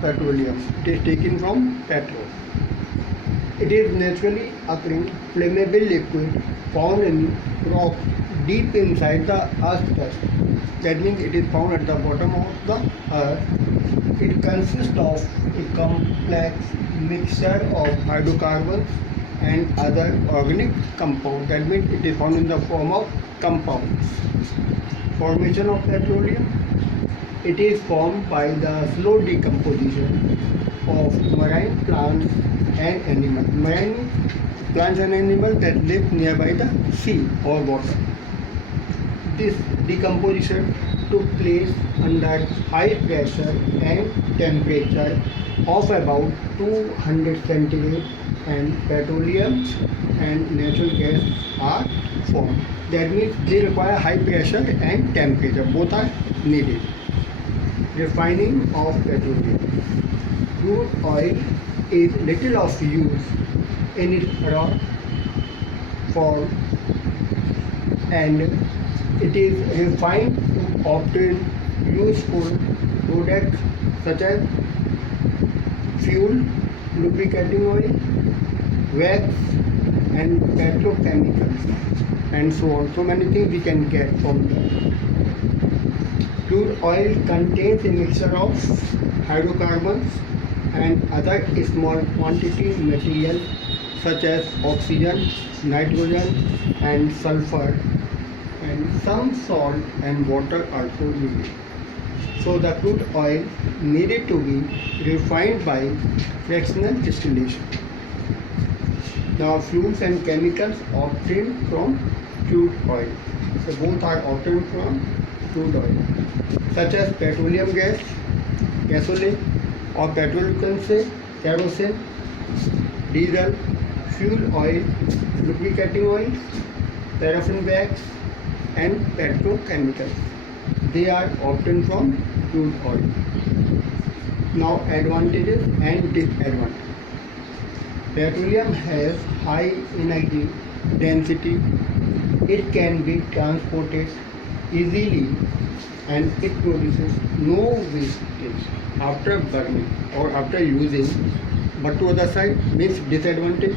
petroleum. It is taken from petrol. It is naturally occurring flammable liquid found in rock deep inside the earth's crust. That means it is found at the bottom of the earth. It consists of a complex mixture of hydrocarbons and other organic compounds. That means it is found in the form of compounds. Formation of petroleum. It is formed by the slow decomposition of marine plants and animals. Marine plants and animals that live nearby the sea or water. This decomposition took place under high pressure and temperature of about 200 centigrade, and petroleum and natural gas are formed. That means they require high pressure and temperature. Both are needed. Refining of petroleum. Crude oil is little of use in its raw form, and it is refined to obtain useful products such as fuel, lubricating oil, wax, and petrochemicals, and so on. So many things we can get from that. Crude oil contains a mixture of hydrocarbons and other small quantity material such as oxygen, nitrogen, and sulfur, and some salt and water also needed. So the crude oil needed to be refined by fractional distillation. Now fuels and chemicals obtained from crude oil. So both are obtained from crude oil, such as petroleum gas, gasoline, or petrol you can say, kerosene, diesel, fuel oil, lubricating oil, paraffin wax, and petrochemicals. They are obtained from crude oil. Now advantages and disadvantages. Petroleum has high energy density. It can be transported easily, and it produces no wastage after burning or after using. But to other side means disadvantage.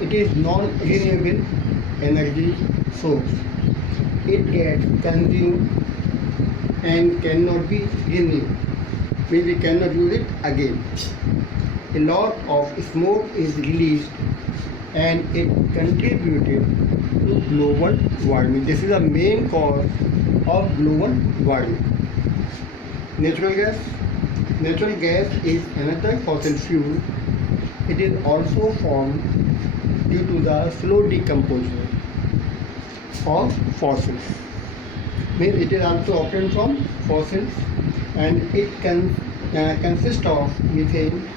It is non-renewable energy source. It gets consumed and cannot be renewed. Means we cannot use it again. A lot of smoke is released, and it contributed to global warming. This is the main cause of global warming. Natural gas. Natural gas is another fossil fuel. It is also formed due to the slow decomposition of fossils. Means it is also obtained from fossils, and it consists of methane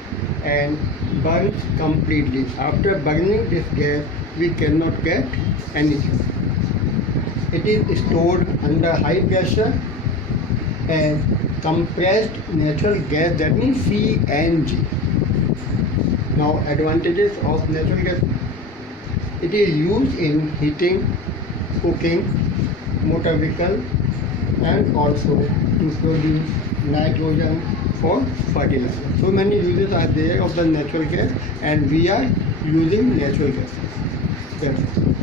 and burns completely. After burning this gas, we cannot get anything. It is stored under high pressure as compressed natural gas, that means CNG. Now advantages of natural gas. It is used in heating, cooking, motor vehicle, and also to produce nitrogen for fertilizer. So many uses are there of the natural gas, and we are using natural gas. That's it.